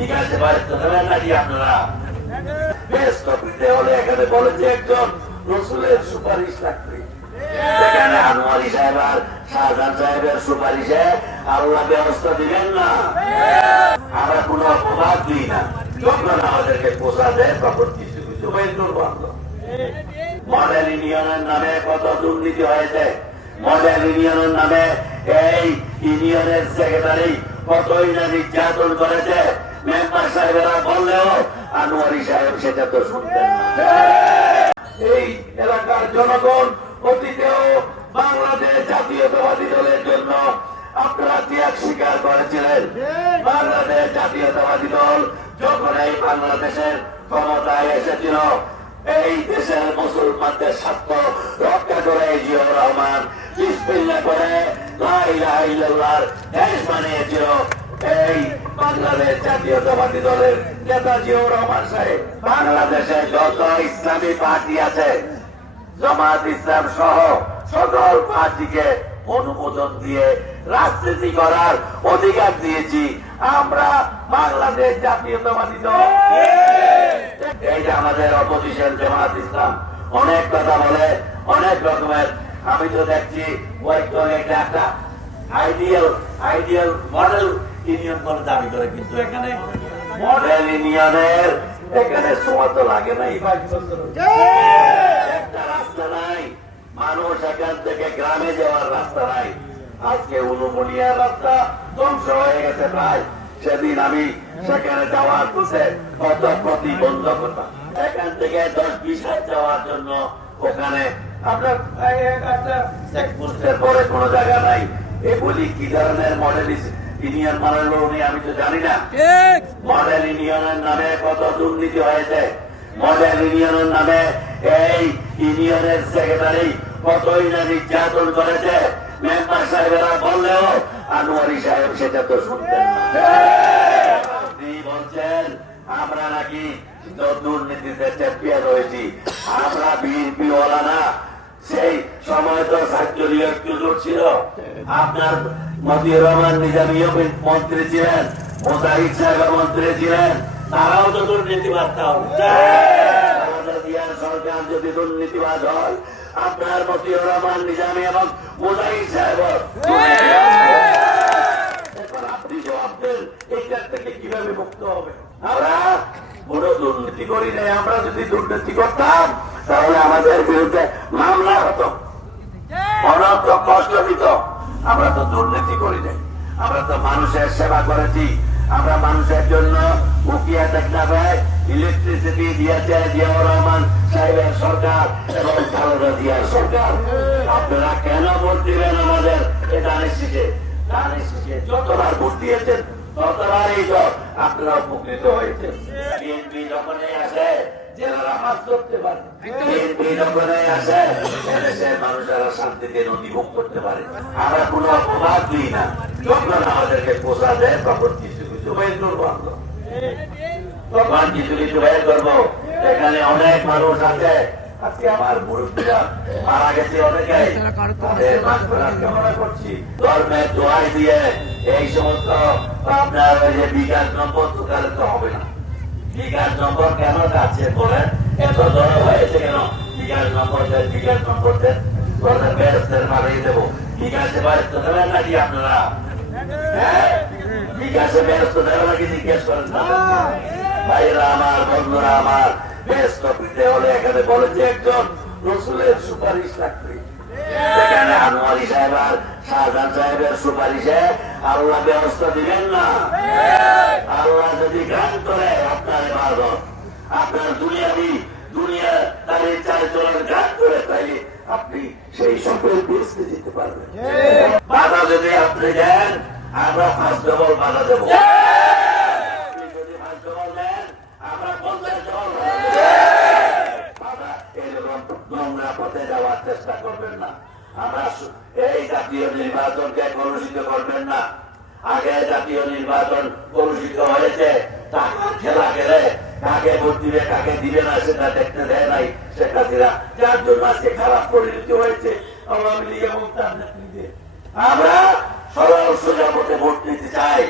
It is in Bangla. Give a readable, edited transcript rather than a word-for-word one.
ঠিক আছে ব্যস্ত দেবেন নাকি আপনারা? ব্যস্ত পেতে হলে এখানে বলেছে একজন রসুলের সুপারিশ লাগবে, সেখানে আনোয়ারি সাহেব আর শাহজাহান সাহেবের সুপারিশে আল্লাহ ব্যবস্থা দিবেন না। আমরা কোনো অপবাদ দিই না, যখন আমাদেরকে পোষা দেয় তখন কিছু কিছু বের করবো। মডেল ইউনিয়নের নামে কত দুর্নীতি হয়েছে, মডেল ইউনিয়নের নামে এই ইউনিয়নের সেক্রেটারি কতই না নির্যাতন করেছে, মেম্বার সাহেবেরা বললেও আনোয়ারি সাহেব সেটা তো শুনতেন না। এই এলাকার জনগণ অতীতেও বাংলাদেশ জাতীয়তাবাদী দলের জন্য আপনারা ত্যাগ স্বীকার করেছিলেন। বাংলাদেশ জাতীয়তাবাদী দল যখন এই বাংলাদেশের ক্ষমতায় এসেছিল, এই দেশের মুসলমানদের স্বার্থ রক্ষা করে জিয়াউর রহমান বিসমিল্লাহ করে লা ইলাহা ইল্লাল্লাহর দেশ বানিয়েছিল এই বাংলাদেশ জাতীয়তাবাদী দলের নেতা জিয়াউর রহমান সাহেব। বাংলাদেশে যত ইসলামী পার্টি আছে, জামাত ইসলাম সহ সকল পার্টিকে অনুমোদন দিয়ে রাজনীতি করার অধিকার দিয়েছি আমরা বাংলাদেশ জাতীয়তাবাদী দল। এই যে আমাদের অপোজিশন জামাত ইসলাম অনেক কথা বলে, অনেক রকমের, আমি তো দেখছি একটা আইডিয়াল মডেল ইউনিয়ন করে দাবি করে, কিন্তু এখানে মডেল ইউনিয়নের এখানে সময় তো লাগে নাই, একটা রাস্তা নাই, মানুষ এখান থেকে গ্রামে যাওয়ার রাস্তা নাই। আজকে উলুমনিয়ার রাস্তা ধ্বংস হয়ে গেছে প্রায়। সেদিন আমি সেখানে যাওয়ার পথে কত প্রতিবন্ধকতা, এখান থেকে 10-20 হাত যাওয়ার জন্য ওখানে আপনার একটা চেকপোস্টের পরে কোনো জায়গা নাই। এগুলি কি ধরনের মডেল ইউনিয়ন বানালো উনি আমি তো জানি না। মডেল ইউনিয়নের নামে কত দুর্নীতি হয়েছে, মডেল ইউনিয়নের নামে এই ইউনিয়নের সেক্রেটারি কতই না নির্যাতন করেছে, মেম্বার সাহেবেরা বললেও আনোয়ারি সাহেব সেটা তো শুনতেন না। আপনি বলছেন আমরা নাকি দুর্নীতিতে চ্যাম্পিয়ন হয়েছি, আমরা বিএনপি ওয়ালা না। সেই সময় তো ছাত্রলীগ একটু জোট ছিল, আপনার মতিউর রহমান নিজামীও মন্ত্রী ছিলেন, মোজাহিদ সাহেব মন্ত্রী ছিলেন, তারাও তো দুর্নীতিবাদ। সরকার যদি দুর্নীতিবাদ হয়, আপনার মতিউর রহমান নিজামী এবং মোজাহিদ সাহেব আপনি জবাব দেন এইটার থেকে কিভাবে মুক্ত হবে? আমরা কোনো দুর্নীতি করি নাই। আমরা যদি দুর্নীতি করতাম তাহলে আমাদের বিরুদ্ধে মামলা হতো, অনন্ত কষ্ট দিত। আমরা তো দুর্নীতি করি নাই, আমরা তো মানুষের সেবা করেছি। আমরা মানুষের জন্য উকিয়া টেকনাফে ইলেকট্রিসিটি দিয়েছে জিয়াউর রহমান সাহেবের সরকার এবং খালেদা জিয়ার সরকার। আপনারা কেন ভোট দিবেন আমাদের? এটা নিশ্চিতে যতবার ভোট দিয়েছেন ততবারই তো আপনারা উপকৃত হয়েছেন। বিএনপি যখনই আসে জেলারা মাছ ধরতে পারে, বিএনপি যখনই আসে দেশের মানুষেরা শান্তিতে নদী ভোগ করতে পারে। আমরা কোনো অপবাদ দিই না, যখন আমাদেরকে পোষা দেয় তখন কিছু কিছু বের করবো, তখন কিছু কিছু বের করবো। এখানে অনেক মানুষ আছে, আজকে আমার মুরব্বীরা মারা গেছে অনেকেই, তাদের মাগফিরাত কামনা করছি। ধর্মের দোয়াই দিয়ে এই সমস্ত আপনার ওই যে বিকাশ নম্বর তুকালে তো হবে না। বিকাশ নম্বর কেন যাচ্ছে বলেন? এত ধরা হয়েছে কেন? বিকাশ নম্বর দেন, বিকাশ নম্বর দেন, ব্যবস্থার মারিয়ে দেবো। বিকাশে ব্যস্ত দেবেন নাকি আপনারা? হ্যাঁ, বিকাশে ব্যস্ত দেবেন নাকি জিজ্ঞেস করেন না? ভাইরা আমার, বন্ধুরা আমার, ব্যস্ত পেতে হলে এখানে বলেছে একজন রসুলের সুপারিশ লাগবে, সেখানে আনোয়ারি সাহেব আর শাহজাহান সাহেবের সুপারিশে আল্লাহ ব্যবস্থা দিবেন না। আল্লাহ যদি গান করে আপনার ইবাদত, আপনার দুনিয়া তার চাল চলার গান করে, তাইলে আপনি সেই সকল বেসতে যেতে পারবেন। বাধা যদি আপনি দেন, আমরা ফার্স্ট ডবল বাধা দেবো। আপনি যদি ফার্স্ট ডবল দেন, আমরা 50 ডবল নোংরা পথে যাওয়ার চেষ্টা করবেন না। আমরা এই জাতীয় নির্বাচনকে কলুষিত করবেন না। আগে জাতীয় নির্বাচন কলুষিত হয়েছে, টাকার খেলা খেলে কাকে ভোট দিবে কাকে দিবে না সেটা দেখতে দেয় নাই শেখ হাসিনা, যার জন্য আজকে খারাপ পরিণতি হয়েছে আওয়ামী লীগ এবং তার নেতৃত্বে। আমরা সরল সোজা ভোটে ভোট নিতে চাই।